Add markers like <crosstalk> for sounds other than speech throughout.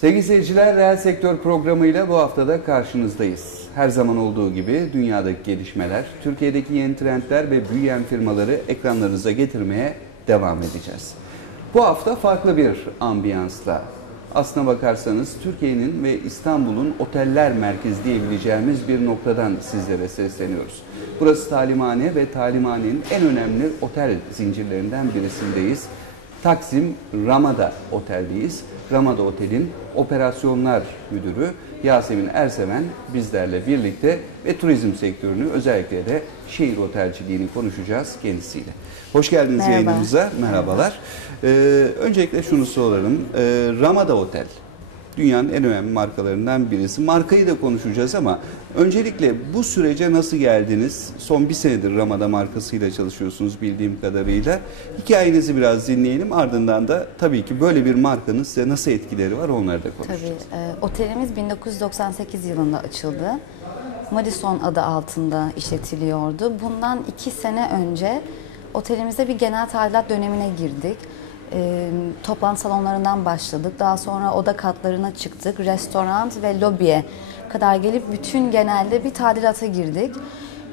Sevgili seyirciler, reel sektör programıyla bu haftada karşınızdayız. Her zaman olduğu gibi dünyadaki gelişmeler, Türkiye'deki yeni trendler ve büyüyen firmaları ekranlarınıza getirmeye devam edeceğiz. Bu hafta farklı bir ambiyansla aslına bakarsanız Türkiye'nin ve İstanbul'un oteller merkezi diyebileceğimiz bir noktadan sizlere sesleniyoruz. Burası Talimhane ve Talimhane'nin en önemli otel zincirlerinden birisindeyiz. Taksim Ramada Otel'deyiz. Ramada Otel'in operasyonlar müdürü Yasemin Erseven bizlerle birlikte ve turizm sektörünü özellikle de şehir otelciliğini konuşacağız kendisiyle. Hoş geldiniz Merhaba. yayınımıza. Merhabalar. Ee, öncelikle şunu soralım. Ee, Ramada Otel dünyanın en önemli markalarından birisi. Markayı da konuşacağız ama öncelikle bu sürece nasıl geldiniz? Son bir senedir Ramada markasıyla çalışıyorsunuz bildiğim kadarıyla. Hikayenizi biraz dinleyelim. Ardından da tabii ki böyle bir markanın size nasıl etkileri var onları da konuşacağız. Tabii. e, otelimiz 1998 yılında açıldı. Madison adı altında işletiliyordu. Bundan iki sene önce otelimize bir genel tadilat dönemine girdik. E, toplantı salonlarından başladık. Daha sonra oda katlarına çıktık. Restoran ve lobiye kadar gelip bütün genelde bir tadilata girdik.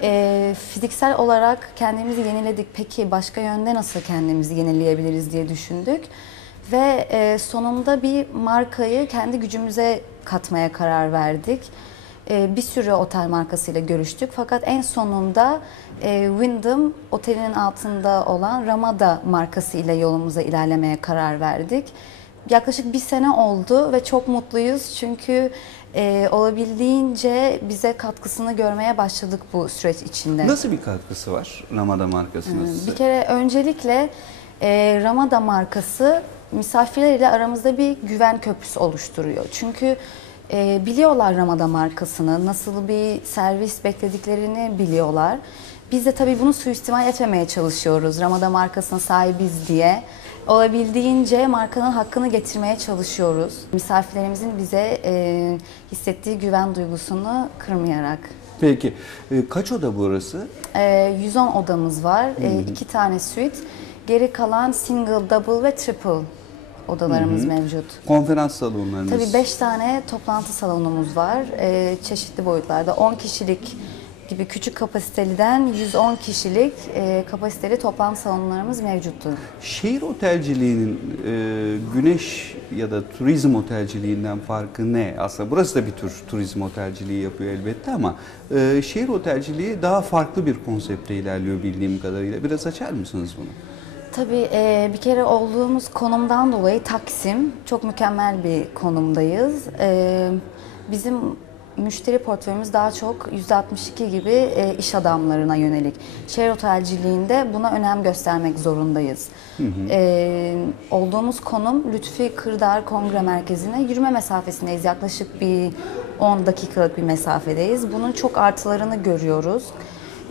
E, fiziksel olarak kendimizi yeniledik. Peki başka yönde nasıl kendimizi yenileyebiliriz diye düşündük. Ve e, sonunda bir markayı kendi gücümüze katmaya karar verdik. E, bir sürü otel markasıyla görüştük. Fakat en sonunda e, Wyndham otelinin altında olan Ramada markası ile yolumuza ilerlemeye karar verdik. Yaklaşık bir sene oldu ve çok mutluyuz çünkü e, olabildiğince bize katkısını görmeye başladık bu süreç içinde. Nasıl bir katkısı var Ramada markasının size? Bir kere öncelikle e, Ramada markası misafirleriyle aramızda bir güven köprüsü oluşturuyor. Çünkü e, biliyorlar Ramada markasını, nasıl bir servis beklediklerini biliyorlar. Biz de tabii bunu suistimal etmemeye çalışıyoruz. Ramada markasının sahibiz diye. Olabildiğince markanın hakkını getirmeye çalışıyoruz. Misafirlerimizin bize e, hissettiği güven duygusunu kırmayarak. Peki e, kaç oda burası? Ee, 110 odamız var. Ee, iki tane suite. Geri kalan single, double ve triple odalarımız mevcut. Konferans salonlarınız. Tabii 5 tane toplantı salonumuz var. Ee, çeşitli boyutlarda. 10 kişilik gibi küçük kapasiteliden 110 kişilik e, kapasiteli toplantı salonlarımız mevcuttur. Şehir otelciliğinin e, güneş ya da turizm otelciliğinden farkı ne? Aslında burası da bir tür turizm otelciliği yapıyor elbette ama e, şehir otelciliği daha farklı bir konsepte ilerliyor bildiğim kadarıyla. Biraz açar mısınız bunu? Tabii e, bir kere olduğumuz konumdan dolayı Taksim çok mükemmel bir konumdayız. E, bizim müşteri portföyümüz daha çok %62 gibi e, iş adamlarına yönelik. Şehir otelciliğinde buna önem göstermek zorundayız. E, olduğumuz konum Lütfi Kırdar Kongre Merkezi'ne yürüme mesafesindeyiz. Yaklaşık bir 10 dakikalık bir mesafedeyiz. Bunun çok artılarını görüyoruz.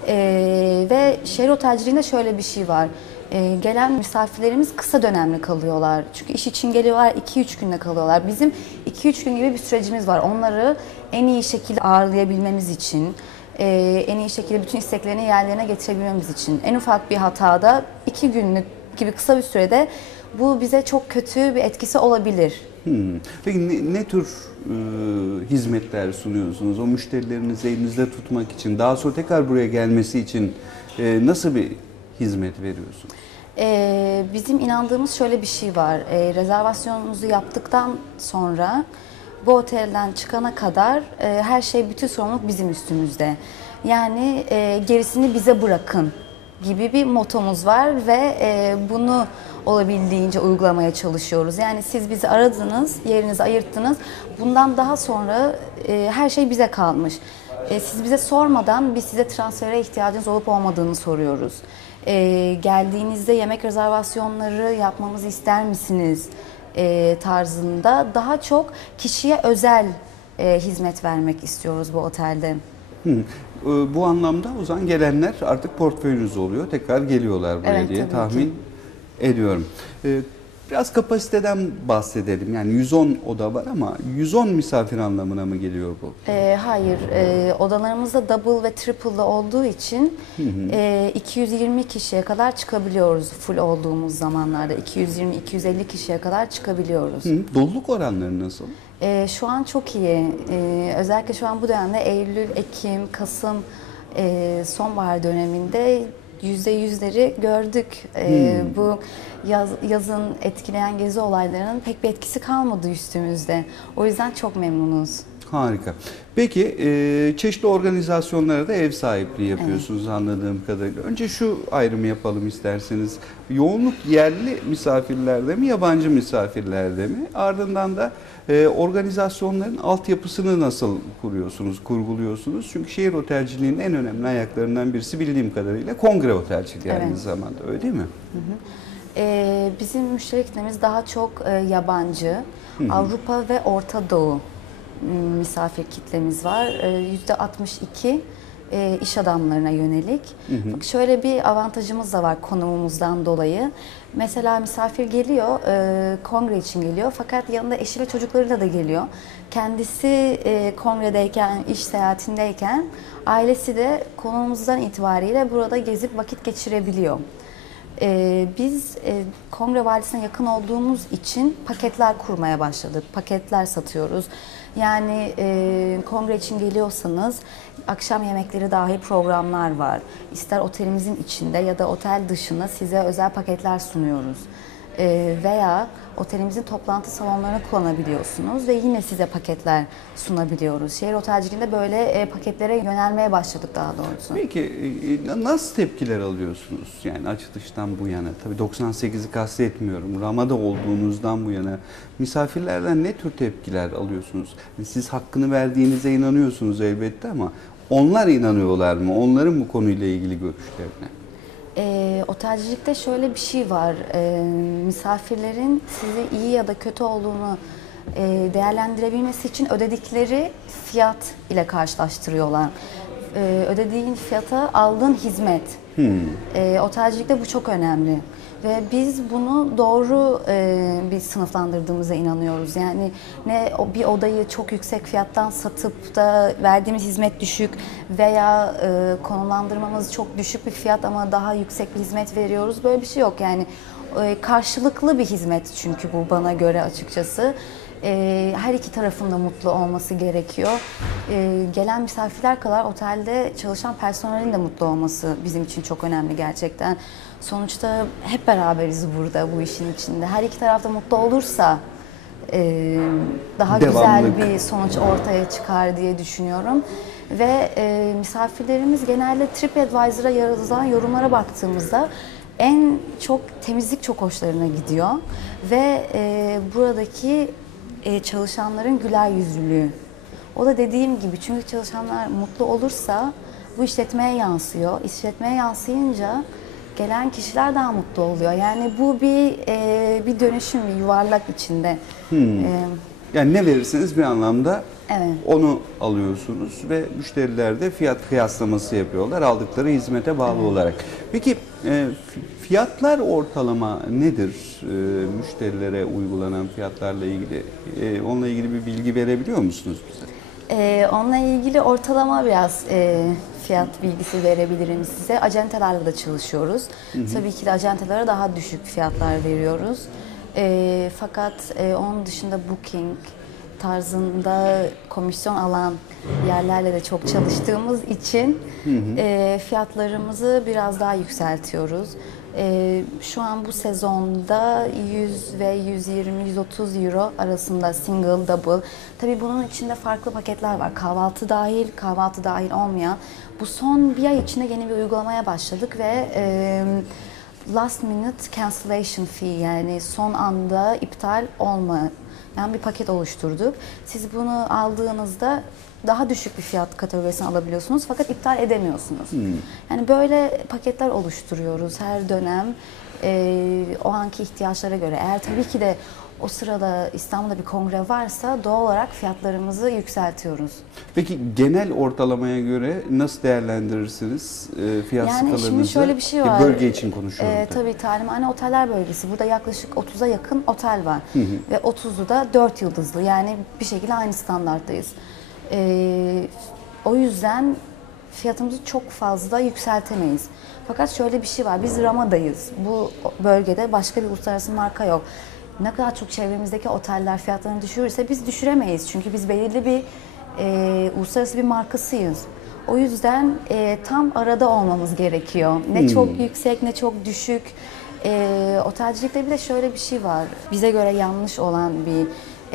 Ee, ve şehir otelciliğinde şöyle bir şey var. Ee, gelen misafirlerimiz kısa dönemli kalıyorlar. Çünkü iş için geliyorlar 2-3 günde kalıyorlar. Bizim 2-3 gün gibi bir sürecimiz var. Onları en iyi şekilde ağırlayabilmemiz için, e, en iyi şekilde bütün isteklerini yerlerine getirebilmemiz için. En ufak bir hatada 2 günlük gibi kısa bir sürede bu bize çok kötü bir etkisi olabilir. Hmm. Peki ne, ne tür e, hizmetler sunuyorsunuz? O müşterilerinizi elinizde tutmak için, daha sonra tekrar buraya gelmesi için e, nasıl bir hizmet veriyorsunuz? Ee, bizim inandığımız şöyle bir şey var. Ee, rezervasyonunuzu yaptıktan sonra bu otelden çıkana kadar e, her şey, bütün sorumluluk bizim üstümüzde. Yani e, gerisini bize bırakın gibi bir motomuz var ve e, bunu olabildiğince uygulamaya çalışıyoruz. Yani siz bizi aradınız, yerinizi ayırttınız. Bundan daha sonra e, her şey bize kalmış. E, siz bize sormadan biz size transfere ihtiyacınız olup olmadığını soruyoruz. E, geldiğinizde yemek rezervasyonları yapmamızı ister misiniz e, tarzında daha çok kişiye özel e, hizmet vermek istiyoruz bu otelde. Hı. E, Bu anlamda o zaman gelenler artık portföyünüz oluyor. Tekrar geliyorlar buraya Evet, diye tahmin ediyorum. E, Biraz kapasiteden bahsedelim. Yani 110 oda var ama 110 misafir anlamına mı geliyor bu? Ee, hayır, e, odalarımızda double ve triple'lı olduğu için e, 220 kişiye kadar çıkabiliyoruz full olduğumuz zamanlarda. 220-250 kişiye kadar çıkabiliyoruz. Hı, doluluk oranları nasıl? Ee, şu an çok iyi. Ee, özellikle şu an bu dönemde Eylül, Ekim, Kasım e, sonbahar döneminde yüzde yüzleri gördük. Ee, Bu yaz, yazın etkileyen gezi olaylarının pek bir etkisi kalmadı üstümüzde. O yüzden çok memnunuz. Harika. Peki e, çeşitli organizasyonlara da ev sahipliği yapıyorsunuz anladığım kadarıyla. Önce şu ayrımı yapalım isterseniz. Yoğunluk yerli misafirlerde mi, yabancı misafirlerde mi? Ardından da e, organizasyonların altyapısını nasıl kuruyorsunuz, kurguluyorsunuz? Çünkü şehir otelciliğinin en önemli ayaklarından birisi bildiğim kadarıyla kongre otelciliği aynı Evet. zamanda öyle değil mi? Ee, bizim müşteri kitlemiz daha çok e, yabancı, Avrupa ve Orta Doğu misafir kitlemiz var. Ee, Yüzde 62 e, iş adamlarına yönelik. Bak şöyle bir avantajımız da var konumumuzdan dolayı. Mesela misafir geliyor, e, kongre için geliyor fakat yanında eşi ve çocuklarıyla da geliyor. Kendisi e, kongredeyken, iş seyahatindeyken ailesi de konumumuzdan itibariyle burada gezip vakit geçirebiliyor. Biz e, kongre valisine yakın olduğumuz için paketler kurmaya başladık. Paketler satıyoruz. Yani e, kongre için geliyorsanız akşam yemekleri dahil programlar var. İster otelimizin içinde ya da otel dışında size özel paketler sunuyoruz. Ee, veya otelimizin toplantı salonlarını kullanabiliyorsunuz ve yine size paketler sunabiliyoruz. Şehir otelciliğinde böyle e, paketlere yönelmeye başladık daha doğrusu. Peki e, nasıl tepkiler alıyorsunuz? Yani açılıştan bu yana. Tabii 98'i kastetmiyorum. Ramada olduğunuzdan bu yana misafirlerden ne tür tepkiler alıyorsunuz? Siz hakkını verdiğinize inanıyorsunuz elbette ama onlar inanıyorlar mı? Onların bu konuyla ilgili görüşlerine. E, otelcilikte şöyle bir şey var. E, misafirlerin sizi iyi ya da kötü olduğunu e, değerlendirebilmesi için ödedikleri fiyat ile karşılaştırıyorlar. E, ödediğin fiyata aldığın hizmet. E, otelcilikte bu çok önemli. Ve biz bunu doğru e, bir sınıflandırdığımıza inanıyoruz. Yani ne bir odayı çok yüksek fiyattan satıp da verdiğimiz hizmet düşük veya e, konumlandırmamız çok düşük bir fiyat ama daha yüksek bir hizmet veriyoruz. Böyle bir şey yok. Yani e, karşılıklı bir hizmet çünkü bu bana göre açıkçası. E, her iki tarafın da mutlu olması gerekiyor. E, gelen misafirler kadar otelde çalışan personelin de mutlu olması bizim için çok önemli gerçekten. Sonuçta hep beraberiz burada bu işin içinde. Her iki taraf da mutlu olursa e, daha Devamlılık. güzel bir sonuç ortaya çıkar diye düşünüyorum. Ve e, misafirlerimiz genelde TripAdvisor'a yazılan yorumlara baktığımızda en çok temizlik çok hoşlarına gidiyor ve e, buradaki e, çalışanların güler yüzlülüğü. O da dediğim gibi çünkü çalışanlar mutlu olursa bu işletmeye yansıyor. İşletmeye yansıyınca gelen kişiler daha mutlu oluyor. Yani bu bir e, bir dönüşüm, bir yuvarlak içinde. E, Yani ne verirseniz bir anlamda Evet. onu alıyorsunuz ve müşteriler de fiyat kıyaslaması yapıyorlar aldıkları hizmete bağlı olarak. Peki e, fiyatlar ortalama nedir? E, müşterilere uygulanan fiyatlarla ilgili e, onunla ilgili bir bilgi verebiliyor musunuz bize? Ee, onunla ilgili ortalama biraz e, fiyat bilgisi verebilirim size. Acentelerle de çalışıyoruz. Tabii ki de acentelere daha düşük fiyatlar veriyoruz. E, fakat e, onun dışında booking tarzında komisyon alan yerlerle de çok çalıştığımız için e, fiyatlarımızı biraz daha yükseltiyoruz. E, şu an bu sezonda 100 ve 120-130 euro arasında single, double. Tabii bunun içinde farklı paketler var. Kahvaltı dahil, kahvaltı dahil olmayan. Bu son bir ay içinde yeni bir uygulamaya başladık ve e, last minute cancellation fee yani son anda iptal olma yani bir paket oluşturduk. Siz bunu aldığınızda daha düşük bir fiyat kategorisine alabiliyorsunuz fakat iptal edemiyorsunuz. Yani böyle paketler oluşturuyoruz her dönem e, o anki ihtiyaçlara göre. Eğer tabii ki de o sırada İstanbul'da bir kongre varsa doğal olarak fiyatlarımızı yükseltiyoruz. Peki genel ortalamaya göre nasıl değerlendirirsiniz e, fiyat Yani skalanızı? şimdi şöyle bir şey E, var. Bölge için konuşuyorum. Ee, tabii. tabii talimhane oteller bölgesi. Burada yaklaşık 30'a yakın otel var. Ve 30'u da 4 yıldızlı. Yani bir şekilde aynı standarttayız. Ee, o yüzden fiyatımızı çok fazla yükseltemeyiz. Fakat şöyle bir şey var. Biz Rama'dayız. Bu bölgede başka bir uluslararası marka yok. Ne kadar çok çevremizdeki oteller fiyatlarını düşürürse biz düşüremeyiz. Çünkü biz belirli bir e, uluslararası bir markasıyız. O yüzden e, tam arada olmamız gerekiyor. Ne çok yüksek ne çok düşük. E, otelcilikte bir de şöyle bir şey var. Bize göre yanlış olan bir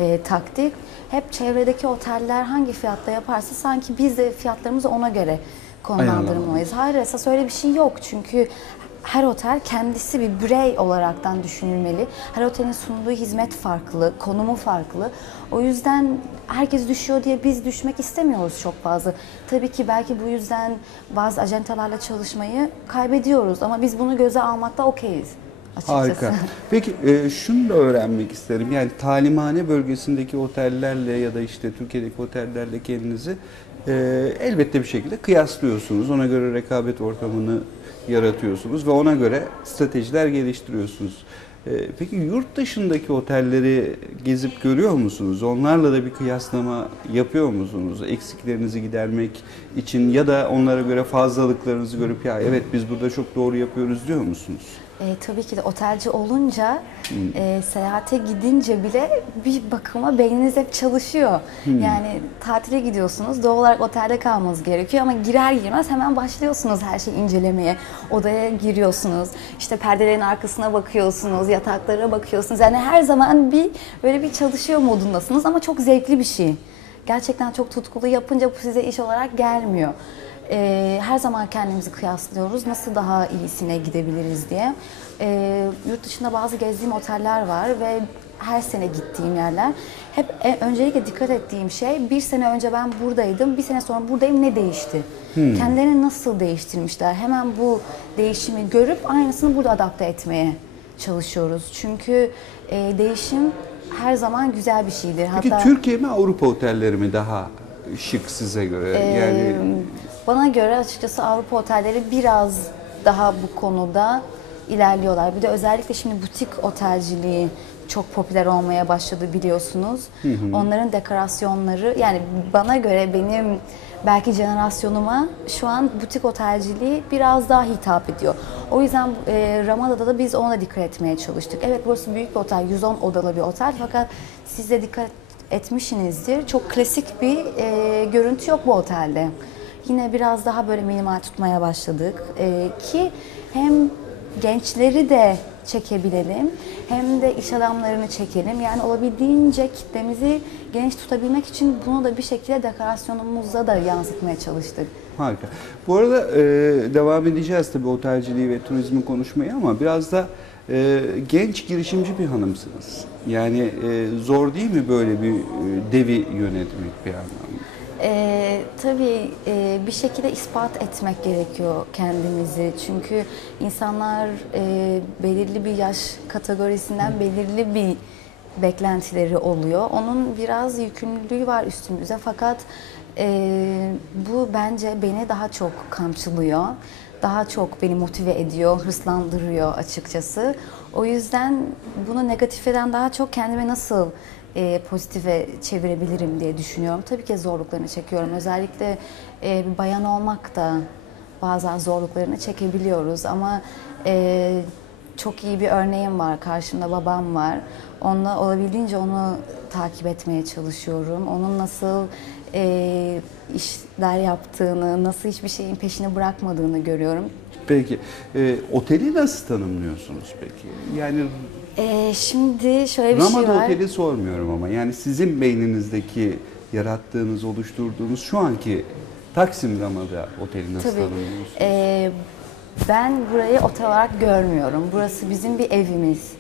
e, taktik. Hep çevredeki oteller hangi fiyatta yaparsa sanki biz de fiyatlarımızı ona göre konumlandırmalıyız. Hayır esas öyle bir şey yok. Çünkü her otel kendisi bir birey olaraktan düşünülmeli. Her otelin sunduğu hizmet farklı, konumu farklı. O yüzden herkes düşüyor diye biz düşmek istemiyoruz çok fazla. Tabii ki belki bu yüzden bazı ajantalarla çalışmayı kaybediyoruz ama biz bunu göze almakta okeyiz açıkçası. Harika. <laughs> Peki e, şunu da öğrenmek isterim. Yani talimhane bölgesindeki otellerle ya da işte Türkiye'deki otellerle kendinizi e, elbette bir şekilde kıyaslıyorsunuz. Ona göre rekabet ortamını yaratıyorsunuz ve ona göre stratejiler geliştiriyorsunuz. E, peki yurt dışındaki otelleri gezip görüyor musunuz? Onlarla da bir kıyaslama yapıyor musunuz? Eksiklerinizi gidermek için ya da onlara göre fazlalıklarınızı görüp ya evet biz burada çok doğru yapıyoruz diyor musunuz? E, tabii ki de otelci olunca e, seyahate gidince bile bir bakıma beyniniz hep çalışıyor. Yani tatile gidiyorsunuz doğal olarak otelde kalmanız gerekiyor ama girer girmez hemen başlıyorsunuz her şeyi incelemeye. Odaya giriyorsunuz işte perdelerin arkasına bakıyorsunuz yataklara bakıyorsunuz yani her zaman bir böyle bir çalışıyor modundasınız ama çok zevkli bir şey. Gerçekten çok tutkulu yapınca bu size iş olarak gelmiyor. Ee, her zaman kendimizi kıyaslıyoruz. Nasıl daha iyisine gidebiliriz diye. Ee, yurt dışında bazı gezdiğim oteller var ve her sene gittiğim yerler. Hep e, öncelikle dikkat ettiğim şey bir sene önce ben buradaydım, bir sene sonra buradayım ne değişti? Kendilerini nasıl değiştirmişler? Hemen bu değişimi görüp aynısını burada adapte etmeye çalışıyoruz. Çünkü e, değişim her zaman güzel bir şeydir. Peki Türkiye mi Avrupa otelleri mi daha şık size göre? yani Ee, Bana göre açıkçası Avrupa otelleri biraz daha bu konuda ilerliyorlar. Bir de özellikle şimdi butik otelciliği çok popüler olmaya başladı biliyorsunuz. Onların dekorasyonları yani bana göre benim belki jenerasyonuma şu an butik otelciliği biraz daha hitap ediyor. O yüzden e, Ramada'da da biz ona dikkat etmeye çalıştık. Evet burası büyük bir otel, 110 odalı bir otel fakat siz de dikkat etmişsinizdir. Çok klasik bir e, görüntü yok bu otelde. Yine biraz daha böyle minimal tutmaya başladık E, ki hem gençleri de çekebilelim hem de iş adamlarını çekelim. Yani olabildiğince kitlemizi genç tutabilmek için bunu da bir şekilde dekorasyonumuzda da yansıtmaya çalıştık. Harika. Bu arada e, devam edeceğiz tabii otelciliği ve turizmi konuşmaya ama biraz da e, genç girişimci bir hanımsınız. Yani e, zor değil mi böyle bir e, devi yönetmek bir anlamda? Ee, tabii e, bir şekilde ispat etmek gerekiyor kendimizi. Çünkü insanlar e, belirli bir yaş kategorisinden belirli bir beklentileri oluyor. Onun biraz yükümlülüğü var üstümüze fakat e, bu bence beni daha çok kamçılıyor. Daha çok beni motive ediyor, hırslandırıyor açıkçası. O yüzden bunu negatifeden daha çok kendime nasıl e, pozitife çevirebilirim diye düşünüyorum. Tabii ki zorluklarını çekiyorum. Özellikle e, bir bayan olmak da bazen zorluklarını çekebiliyoruz ama e, çok iyi bir örneğim var. Karşımda babam var. Onunla olabildiğince onu takip etmeye çalışıyorum. Onun nasıl e, işler yaptığını, nasıl hiçbir şeyin peşini bırakmadığını görüyorum. Peki e, oteli nasıl tanımlıyorsunuz peki? Yani E, şimdi şöyle bir Ramada şey var. Oteli sormuyorum ama yani sizin beyninizdeki yarattığınız, oluşturduğunuz şu anki Taksim Ramada Oteli nasıl Tabii. tanımlıyorsunuz? Ee, ben burayı otel olarak görmüyorum. Burası bizim bir evimiz.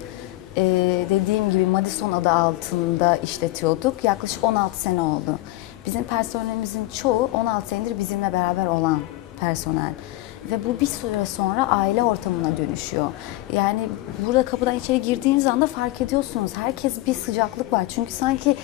Ee, dediğim gibi Madison adı altında işletiyorduk. Yaklaşık 16 sene oldu. Bizim personelimizin çoğu 16 senedir bizimle beraber olan personel. Ve bu bir süre sonra aile ortamına dönüşüyor. Yani burada kapıdan içeri girdiğiniz anda fark ediyorsunuz. Herkes bir sıcaklık var. Çünkü sanki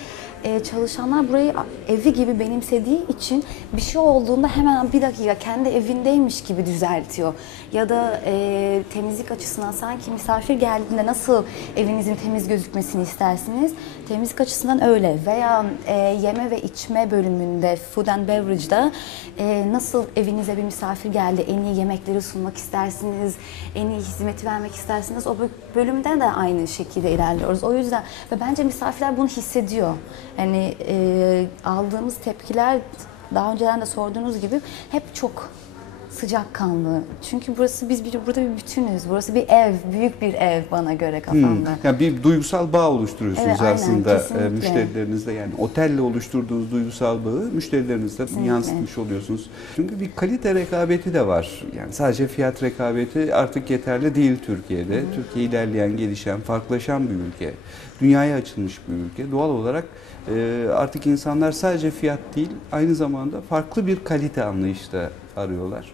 e, çalışanlar burayı evi gibi benimsediği için bir şey olduğunda hemen bir dakika kendi evindeymiş gibi düzeltiyor. Ya da e, temizlik açısından sanki misafir geldiğinde nasıl evinizin temiz gözükmesini istersiniz? Temizlik açısından öyle. Veya e, yeme ve içme bölümünde Food and Beverage'da e, nasıl evinize bir misafir geldi en iyi yemekleri sunmak istersiniz, en iyi hizmeti vermek istersiniz. O bö- bölümde de aynı şekilde ilerliyoruz. O yüzden ve bence misafirler bunu hissediyor. Yani e, aldığımız tepkiler daha önceden de sorduğunuz gibi hep çok sıcakkanlı. Çünkü burası biz bir, burada bir bütünüz. Burası bir ev, büyük bir ev bana göre kafamda. Yani bir duygusal bağ oluşturuyorsunuz Evet, aynen, aslında e, kesinlikle. müşterilerinizle yani otelle oluşturduğunuz duygusal bağı müşterilerinizle Kesinlikle. yansıtmış oluyorsunuz. Çünkü bir kalite rekabeti de var. Yani sadece fiyat rekabeti artık yeterli değil Türkiye'de. Türkiye ilerleyen, gelişen, farklılaşan bir ülke. Dünyaya açılmış bir ülke. Doğal olarak e, artık insanlar sadece fiyat değil, aynı zamanda farklı bir kalite anlayışı da arıyorlar.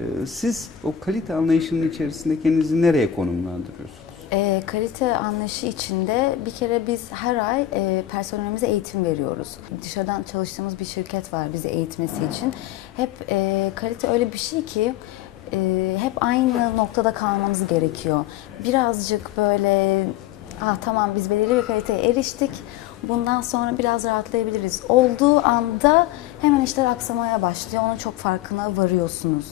E, Siz o kalite anlayışının içerisinde kendinizi nereye konumlandırıyorsunuz? E, kalite anlayışı içinde bir kere biz her ay e, personelimize eğitim veriyoruz. Dışarıdan çalıştığımız bir şirket var bizi eğitmesi için. Hep e, kalite öyle bir şey ki e, hep aynı noktada kalmamız gerekiyor. Birazcık böyle ah tamam biz belirli bir kaliteye eriştik. Bundan sonra biraz rahatlayabiliriz. Olduğu anda hemen işler aksamaya başlıyor. Onun çok farkına varıyorsunuz.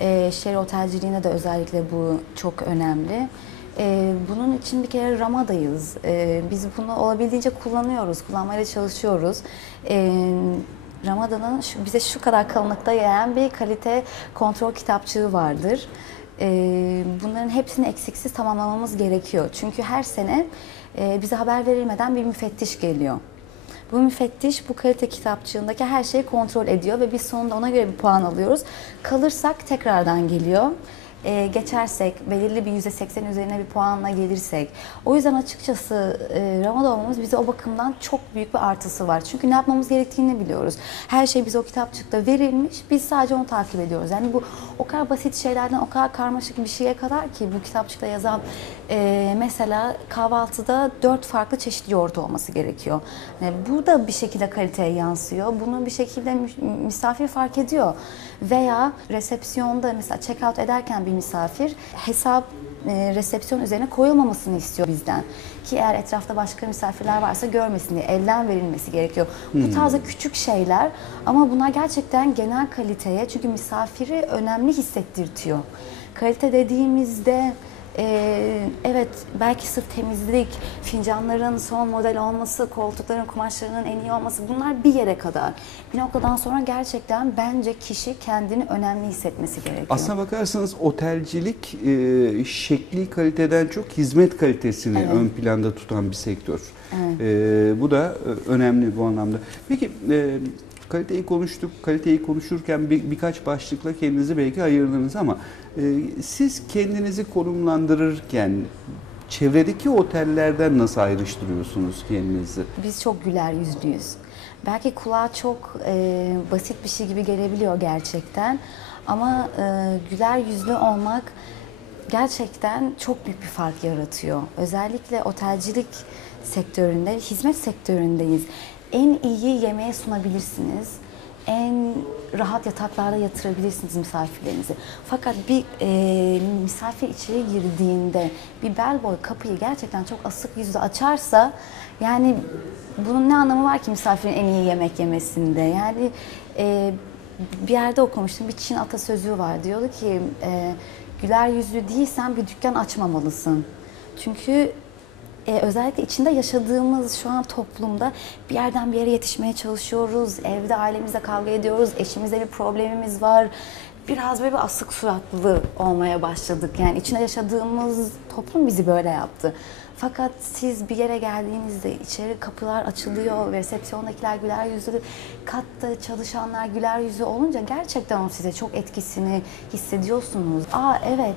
E, şehir otelciliğinde de özellikle bu çok önemli. Ee, bunun için bir kere Rama'dayız. Ee, biz bunu olabildiğince kullanıyoruz, kullanmaya çalışıyoruz. Ee, Ramada'nın bize şu kadar kalınlıkta yayan bir kalite kontrol kitapçığı vardır. Ee, bunların hepsini eksiksiz tamamlamamız gerekiyor. Çünkü her sene e, bize haber verilmeden bir müfettiş geliyor. Bu müfettiş bu kalite kitapçığındaki her şeyi kontrol ediyor ve biz sonunda ona göre bir puan alıyoruz. Kalırsak tekrardan geliyor. Ee, geçersek, belirli bir %80 üzerine bir puanla gelirsek. O yüzden açıkçası e, Ramada olmamız bize o bakımdan çok büyük bir artısı var. Çünkü ne yapmamız gerektiğini biliyoruz. Her şey bize o kitapçıkta verilmiş, biz sadece onu takip ediyoruz. Yani bu o kadar basit şeylerden o kadar karmaşık bir şeye kadar ki bu kitapçıkta yazan e, mesela kahvaltıda dört farklı çeşit yoğurt olması gerekiyor. Yani bu da bir şekilde kaliteye yansıyor. Bunu bir şekilde misafir fark ediyor. Veya resepsiyonda mesela check out ederken bir misafir hesap e, resepsiyon üzerine koyulmamasını istiyor bizden. Ki eğer etrafta başka misafirler varsa görmesin diye elden verilmesi gerekiyor. Bu tarzda küçük şeyler ama bunlar gerçekten genel kaliteye çünkü misafiri önemli hissettirtiyor. Kalite dediğimizde ee, evet belki sırf temizlik, fincanların son model olması, koltukların kumaşlarının en iyi olması bunlar bir yere kadar. Bir noktadan sonra gerçekten bence kişi kendini önemli hissetmesi gerekiyor. Aslına bakarsanız otelcilik e, şekli kaliteden çok hizmet kalitesini Evet. ön planda tutan bir sektör. Evet. E, bu da e, önemli bu anlamda. Peki e, kaliteyi konuştuk. Kaliteyi konuşurken bir, birkaç başlıkla kendinizi belki ayırdınız ama e, siz kendinizi konumlandırırken çevredeki otellerden nasıl ayrıştırıyorsunuz kendinizi? Biz çok güler yüzlüyüz. Belki kulağa çok e, basit bir şey gibi gelebiliyor gerçekten. Ama e, güler yüzlü olmak gerçekten çok büyük bir fark yaratıyor. Özellikle otelcilik sektöründe, hizmet sektöründeyiz. En iyi yemeği sunabilirsiniz. En rahat yataklarda yatırabilirsiniz misafirlerinizi. Fakat bir e, misafir içeri girdiğinde bir bellboy kapıyı gerçekten çok asık yüzle açarsa yani bunun ne anlamı var ki misafirin en iyi yemek yemesinde? Yani e, bir yerde okumuştum bir Çin atasözü var diyordu ki e, güler yüzlü değilsen bir dükkan açmamalısın. Çünkü e, özellikle içinde yaşadığımız şu an toplumda bir yerden bir yere yetişmeye çalışıyoruz. Evde ailemizle kavga ediyoruz. Eşimizle bir problemimiz var. Biraz böyle bir asık suratlı olmaya başladık. Yani içinde yaşadığımız toplum bizi böyle yaptı. Fakat siz bir yere geldiğinizde içeri kapılar açılıyor resepsiyondakiler güler yüzlü, katta çalışanlar güler yüzlü olunca gerçekten o size çok etkisini hissediyorsunuz. Aa evet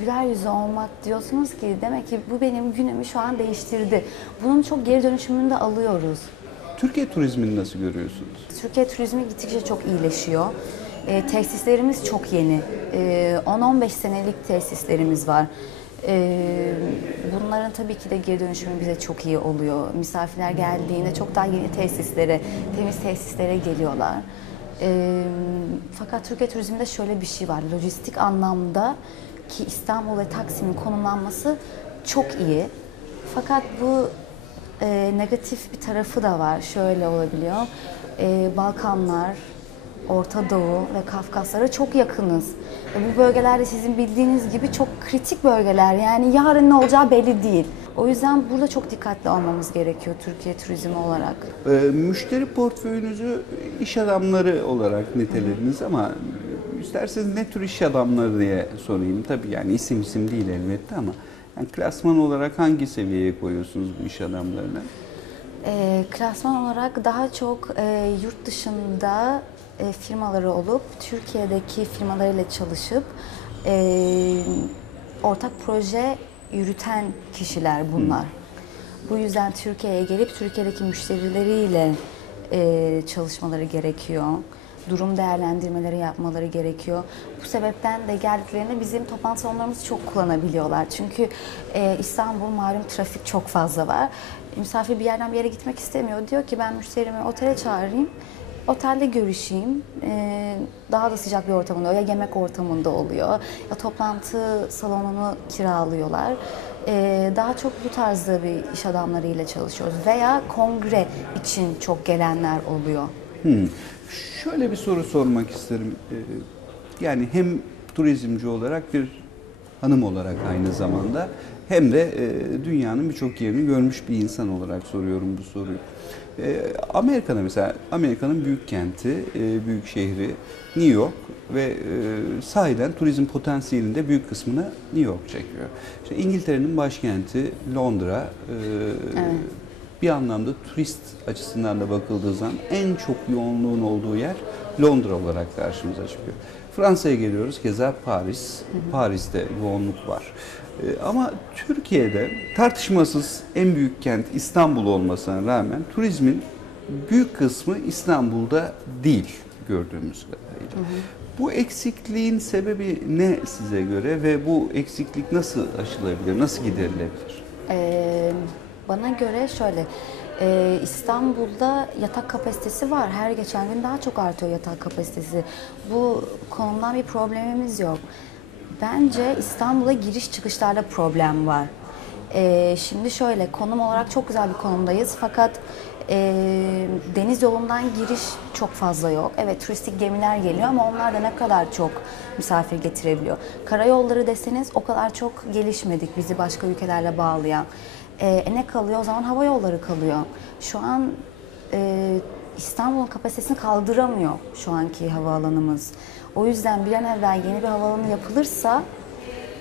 güler yüzlü olmak diyorsunuz ki demek ki bu benim günümü şu an değiştirdi. Bunun çok geri dönüşümünü de alıyoruz. Türkiye turizmini nasıl görüyorsunuz? Türkiye turizmi gittikçe çok iyileşiyor. E, tesislerimiz çok yeni. E, 10-15 senelik tesislerimiz var. Ee, bunların tabii ki de geri dönüşümü bize çok iyi oluyor. Misafirler geldiğinde çok daha yeni tesislere, temiz tesislere geliyorlar. Ee, fakat Türkiye Turizm'de şöyle bir şey var. Lojistik anlamda ki İstanbul ve Taksim'in konumlanması çok iyi. Fakat bu e, negatif bir tarafı da var. Şöyle olabiliyor. E, Balkanlar, Orta Doğu ve Kafkaslara çok yakınız. Ve bu bölgelerde sizin bildiğiniz gibi çok kritik bölgeler. Yani yarın ne olacağı belli değil. O yüzden burada çok dikkatli olmamız gerekiyor Türkiye turizmi olarak. Ee, müşteri portföyünüzü iş adamları olarak nitelediniz ama isterseniz ne tür iş adamları diye sorayım. Tabii yani isim isim değil elbette ama yani klasman olarak hangi seviyeye koyuyorsunuz bu iş adamlarını? E, klasman olarak daha çok e, yurt dışında e, firmaları olup Türkiye'deki firmalarıyla çalışıp e, ortak proje yürüten kişiler bunlar. Bu yüzden Türkiye'ye gelip Türkiye'deki müşterileriyle e, çalışmaları gerekiyor. Durum değerlendirmeleri yapmaları gerekiyor. Bu sebepten de geldiklerinde bizim toplantı salonlarımızı çok kullanabiliyorlar. Çünkü e, İstanbul malum trafik çok fazla var. Misafir bir yerden bir yere gitmek istemiyor. Diyor ki ben müşterimi otele çağırayım. Otelde görüşeyim. Ee, daha da sıcak bir ortamında ya yemek ortamında oluyor ya toplantı salonunu kiralıyorlar. Ee, daha çok bu tarzda bir iş adamlarıyla çalışıyoruz veya kongre için çok gelenler oluyor. Hmm. Şöyle bir soru sormak isterim. Ee, Yani hem turizmci olarak bir hanım olarak aynı zamanda hem de e, dünyanın birçok yerini görmüş bir insan olarak soruyorum bu soruyu. Ee, Amerika'da mesela Amerika'nın büyük kenti, e, büyük şehri New York ve e, sahiden turizm potansiyelinde büyük kısmını New York çekiyor. İşte İngiltere'nin başkenti Londra e, Evet. bir anlamda turist açısından da bakıldığı zaman en çok yoğunluğun olduğu yer Londra olarak karşımıza çıkıyor. Fransa'ya geliyoruz keza Paris. Paris'te yoğunluk var. Ee, Ama Türkiye'de tartışmasız en büyük kent İstanbul olmasına rağmen turizmin büyük kısmı İstanbul'da değil gördüğümüz kadarıyla. Bu eksikliğin sebebi ne size göre ve bu eksiklik nasıl aşılabilir, nasıl giderilebilir? Ee, bana göre şöyle, e, İstanbul'da yatak kapasitesi var. Her geçen gün daha çok artıyor yatak kapasitesi. Bu konumdan bir problemimiz yok. Bence İstanbul'a giriş çıkışlarda problem var. Ee, şimdi şöyle, konum olarak çok güzel bir konumdayız fakat e, deniz yolundan giriş çok fazla yok. Evet turistik gemiler geliyor ama onlar da ne kadar çok misafir getirebiliyor. Karayolları deseniz o kadar çok gelişmedik bizi başka ülkelerle bağlayan. Ee, e ne kalıyor? O zaman hava yolları kalıyor. Şu an e, İstanbul'un kapasitesini kaldıramıyor şu anki havaalanımız. O yüzden bir an evvel yeni bir havaalanı yapılırsa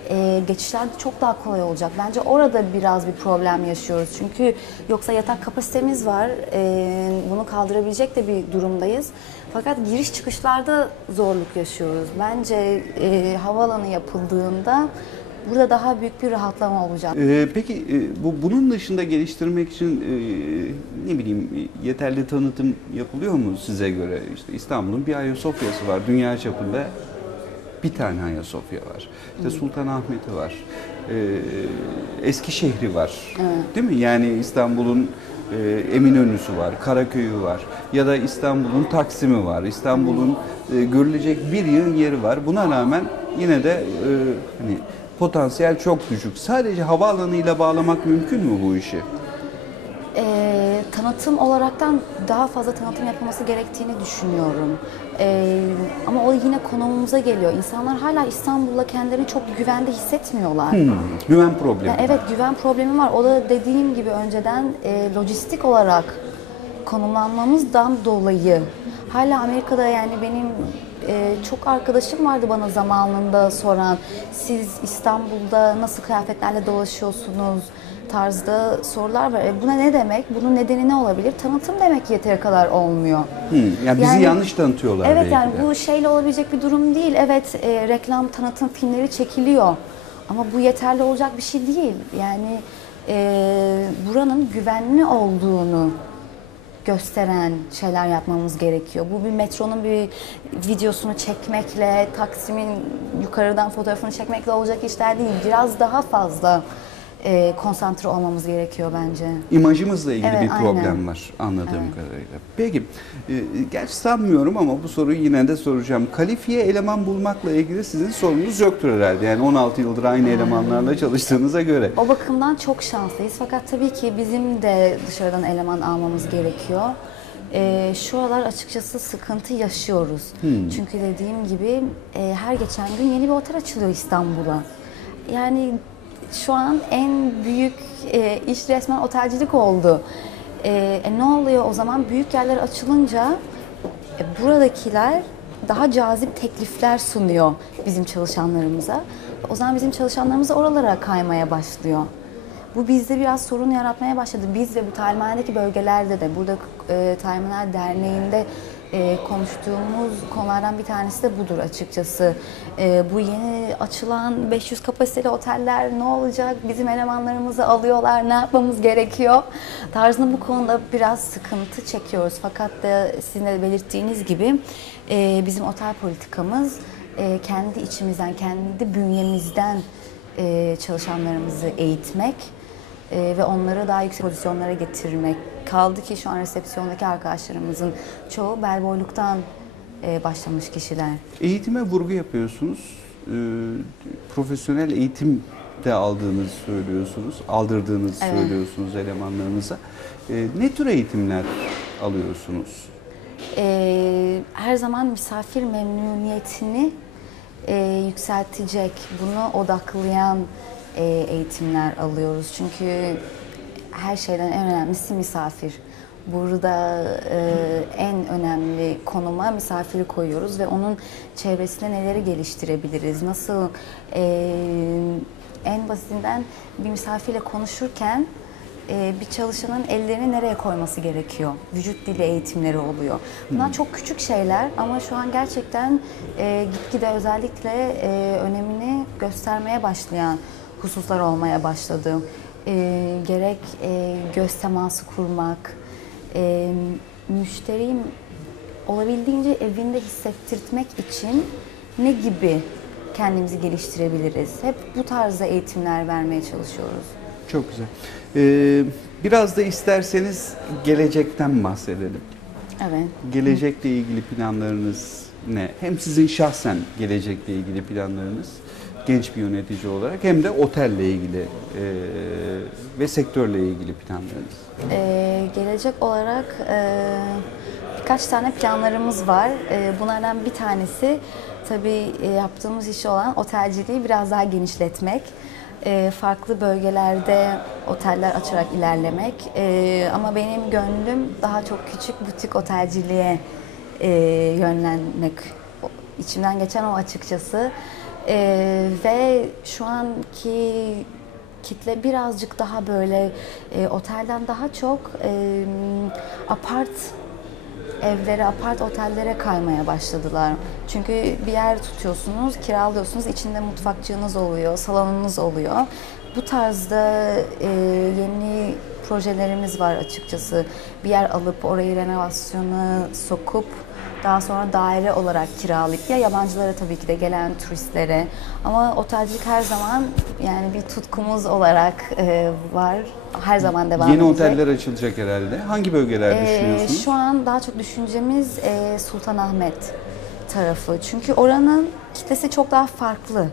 e, geçişler çok daha kolay olacak. Bence orada biraz bir problem yaşıyoruz. Çünkü yoksa yatak kapasitemiz var. E, bunu kaldırabilecek de bir durumdayız. Fakat giriş çıkışlarda zorluk yaşıyoruz. Bence e, havaalanı yapıldığında burada daha büyük bir rahatlama olacak. Ee, peki e, bu bunun dışında geliştirmek için e, ne bileyim yeterli tanıtım yapılıyor mu size göre? İşte İstanbul'un bir Ayasofya'sı var. Dünya çapında bir tane Ayasofya var. İşte Sultanahmet'i var. Ee, Eskişehir'i var. Değil mi? Yani İstanbul'un e, Eminönü'sü var, Karaköy'ü var ya da İstanbul'un Taksim'i var. İstanbul'un e, görülecek bir yığın yeri var. Buna rağmen yine de e, hani potansiyel çok düşük. Sadece havaalanıyla bağlamak mümkün mü bu işi? Ee, tanıtım olaraktan daha fazla tanıtım yapılması gerektiğini düşünüyorum. Ee, ama o yine konumumuza geliyor. İnsanlar hala İstanbul'la kendilerini çok güvende hissetmiyorlar. Hmm, güven problemi. Ya evet güven problemi var. O da dediğim gibi önceden e, lojistik olarak konumlanmamızdan dolayı. Hala Amerika'da yani benim e, çok arkadaşım vardı bana zamanında soran siz İstanbul'da nasıl kıyafetlerle dolaşıyorsunuz tarzda sorular var. E, buna ne demek? Bunun nedeni ne olabilir? Tanıtım demek yeteri kadar olmuyor. Hmm, yani bizi Yani- yanlış tanıtıyorlar Evet belki yani de. bu şeyle olabilecek bir durum değil. Evet e, reklam tanıtım filmleri çekiliyor. Ama bu yeterli olacak bir şey değil. Yani e, buranın güvenli olduğunu gösteren şeyler yapmamız gerekiyor. Bu bir metronun bir videosunu çekmekle, Taksim'in yukarıdan fotoğrafını çekmekle olacak işler değil. Biraz daha fazla e, konsantre olmamız gerekiyor bence. İmajımızla ilgili Evet, bir problem aynen. var anladığım Evet. kadarıyla. Peki, e, gerçi sanmıyorum ama bu soruyu yine de soracağım. Kalifiye eleman bulmakla ilgili sizin sorunuz yoktur herhalde. Yani 16 yıldır aynı elemanlarla çalıştığınıza göre. O bakımdan çok şanslıyız. Fakat tabii ki bizim de dışarıdan eleman almamız gerekiyor. Ee, şu aralar açıkçası sıkıntı yaşıyoruz. Çünkü dediğim gibi e, her geçen gün yeni bir otel açılıyor İstanbul'a. Yani şu an en büyük e, iş resmen otelcilik oldu. E, e, ne oluyor o zaman? Büyük yerler açılınca e, buradakiler daha cazip teklifler sunuyor bizim çalışanlarımıza. O zaman bizim çalışanlarımız oralara kaymaya başlıyor. Bu bizde biraz sorun yaratmaya başladı. Biz ve bu talimhanedeki bölgelerde de, burada e, Talimhaneler Derneği'nde e, konuştuğumuz konulardan bir tanesi de budur açıkçası. E, bu yeni açılan 500 kapasiteli oteller ne olacak? Bizim elemanlarımızı alıyorlar, ne yapmamız gerekiyor? Tarzında bu konuda biraz sıkıntı çekiyoruz. Fakat da sizin de belirttiğiniz gibi e, bizim otel politikamız e, kendi içimizden, kendi bünyemizden e, çalışanlarımızı eğitmek e, ve onları daha yüksek pozisyonlara getirmek. Kaldı ki şu an resepsiyondaki arkadaşlarımızın çoğu bel boyluktan e, başlamış kişiler. Eğitime vurgu yapıyorsunuz. E, profesyonel eğitim de aldığınızı söylüyorsunuz. Aldırdığınızı Evet. söylüyorsunuz elemanlarınıza. E, ne tür eğitimler alıyorsunuz? E, her zaman misafir memnuniyetini e, yükseltecek, bunu odaklayan e, eğitimler alıyoruz. Çünkü her şeyden en önemlisi misafir. Burada e, en önemli konuma misafiri koyuyoruz ve onun çevresinde neleri geliştirebiliriz? Nasıl e, en basitinden bir misafirle konuşurken e, bir çalışanın ellerini nereye koyması gerekiyor? Vücut dili eğitimleri oluyor. Bunlar çok küçük şeyler ama şu an gerçekten e, gitgide özellikle e, önemini göstermeye başlayan hususlar olmaya başladı. E, gerek e, göz teması kurmak, e, müşteriyi olabildiğince evinde hissettirmek için ne gibi kendimizi geliştirebiliriz? Hep bu tarzda eğitimler vermeye çalışıyoruz. Çok güzel. E, biraz da isterseniz gelecekten bahsedelim. Evet. Gelecekle ilgili planlarınız ne? Hem sizin şahsen gelecekle ilgili planlarınız genç bir yönetici olarak hem de otelle ilgili e, ve sektörle ilgili planlarınız. Ee, gelecek olarak e, birkaç tane planlarımız var. E, bunlardan bir tanesi tabii e, yaptığımız işi olan otelciliği biraz daha genişletmek. E, farklı bölgelerde oteller açarak ilerlemek. E, ama benim gönlüm daha çok küçük butik otelciliğe e, yönlenmek. İçimden geçen o açıkçası. E, ve şu anki kitle birazcık daha böyle e, otelden daha çok e, apart evlere, apart otellere kaymaya başladılar. Çünkü bir yer tutuyorsunuz, kiralıyorsunuz, içinde mutfakçığınız oluyor, salonunuz oluyor. Bu tarzda e, yeni projelerimiz var açıkçası. Bir yer alıp orayı renovasyona sokup daha sonra daire olarak kiralayıp ya yabancılara tabii ki de gelen turistlere ama otelcilik her zaman yani bir tutkumuz olarak e, var. Her zaman devam Yeni edecek. oteller açılacak herhalde. Hangi bölgeler Ee, düşünüyorsunuz? şu an daha çok düşüncemiz e, Sultanahmet tarafı. Çünkü oranın kitlesi çok daha farklı.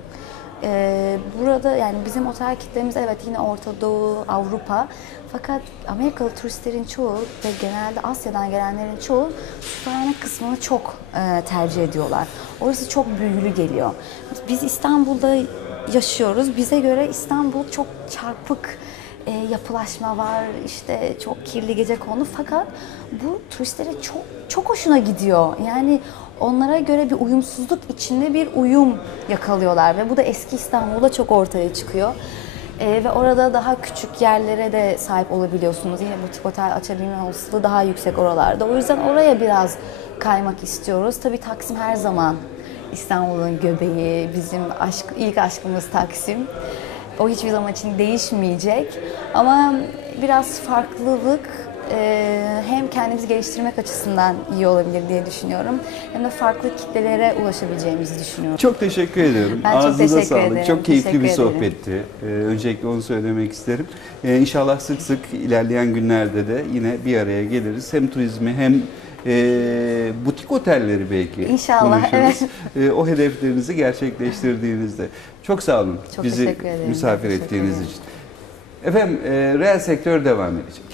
Ee, burada yani bizim otel kitlemiz evet yine Orta Doğu, Avrupa. Fakat Amerikalı turistlerin çoğu ve genelde Asya'dan gelenlerin çoğu Sultanahmet kısmını çok e, tercih ediyorlar. Orası çok büyülü geliyor. Biz İstanbul'da yaşıyoruz. Bize göre İstanbul çok çarpık e, yapılaşma var, işte çok kirli gece konu fakat bu turistlere çok çok hoşuna gidiyor. Yani onlara göre bir uyumsuzluk içinde bir uyum yakalıyorlar ve bu da eski İstanbul'da çok ortaya çıkıyor. E, ve orada daha küçük yerlere de sahip olabiliyorsunuz. Yine butik otel açabilme olasılığı daha yüksek oralarda. O yüzden oraya biraz kaymak istiyoruz. Tabii Taksim her zaman İstanbul'un göbeği, bizim aşk, ilk aşkımız Taksim. O hiçbir zaman için değişmeyecek. Ama biraz farklılık e, hem kendimizi geliştirmek açısından iyi olabilir diye düşünüyorum. Hem de farklı kitlelere ulaşabileceğimizi düşünüyorum. Çok teşekkür ediyorum. Ben çok Ağzınıza teşekkür sağlık. ederim. Çok keyifli Teşekkür bir ederim. sohbetti. Ee, öncelikle onu söylemek isterim. Ee, inşallah sık sık ilerleyen günlerde de yine bir araya geliriz. Hem turizmi hem e, butik otelleri belki İnşallah, konuşuruz. Ee, o hedeflerinizi gerçekleştirdiğinizde. Çok sağ olun Çok bizi misafir teşekkür ettiğiniz ederim. için. Efendim, e, reel sektör devam edecek.